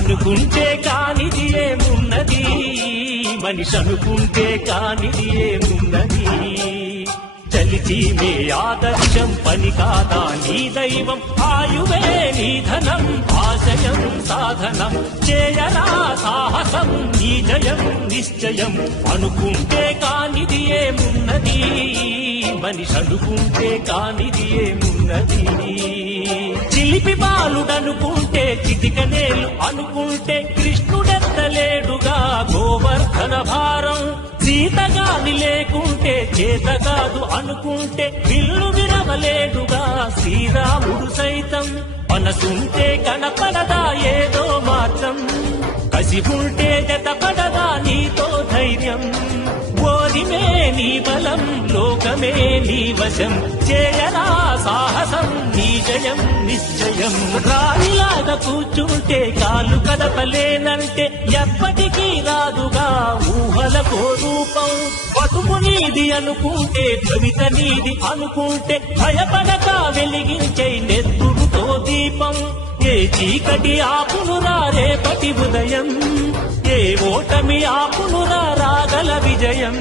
అనుకుంటే కానిది ఏమున్నది, మనిషి అనుకుంటే కానిది ఏమున్నది. చలిచి మే ఆదర్శం పని కాదా నీ దైవం, ఆయువే నీ ధనం ఆశయం సాధనం. చేయరా సాహసం నీ జయం నిశ్చయం, అనుకుంటే కానిది ఏమున్నది, మనిషి అనుకుంటే కానిది ఏమున్నది. చిలిపి బాలుడనుకుంటే చిటికనేలు అనుకుంటే కృష్ణుడెత్తలేడుగా గోవర్ధన భారం. సీతగాని లేకుంటే చేత కాదు అనుకుంటే విల్లు విరవలేడుగా శ్రీరాముడు సైతం. మనసుంటే కనపడదా ఏదో మార్గం, కసి ఉంటే జతపడదా నీతో ధైర్యం. ఓరిమే నీ బలం లోకమే నీ వశం, చేయరా సాహసం నీ జయం నిశ్చయం. రాయిలాగా కూర్చుంటే కాలు కదపలేనంటే ఎప్పటికీ రాదుగా ఊహలకో రూపం. బతుకు నీది అనుకుంటే భవిత నీది అనుకుంటే భయపడక వెలిగించే నెత్తురుతో దీపం. ఏ చీకటి ఆపునురా రేపటి ఉదయం, ఏ ఓటమి ఆపునురా రాగల విజయం.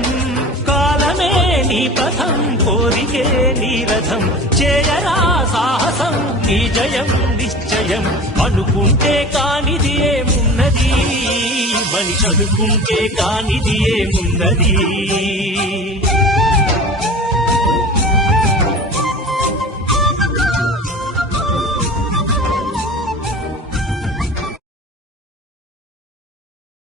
కాలమే నీ పథం కోరికే నీ రథం, చేయరా సాహసం నీ జయం నిశ్చయం. అనుకుంటే కానిది ఏమున్నది, మనిషి అనుకుంటే కానిది ఏమున్నది.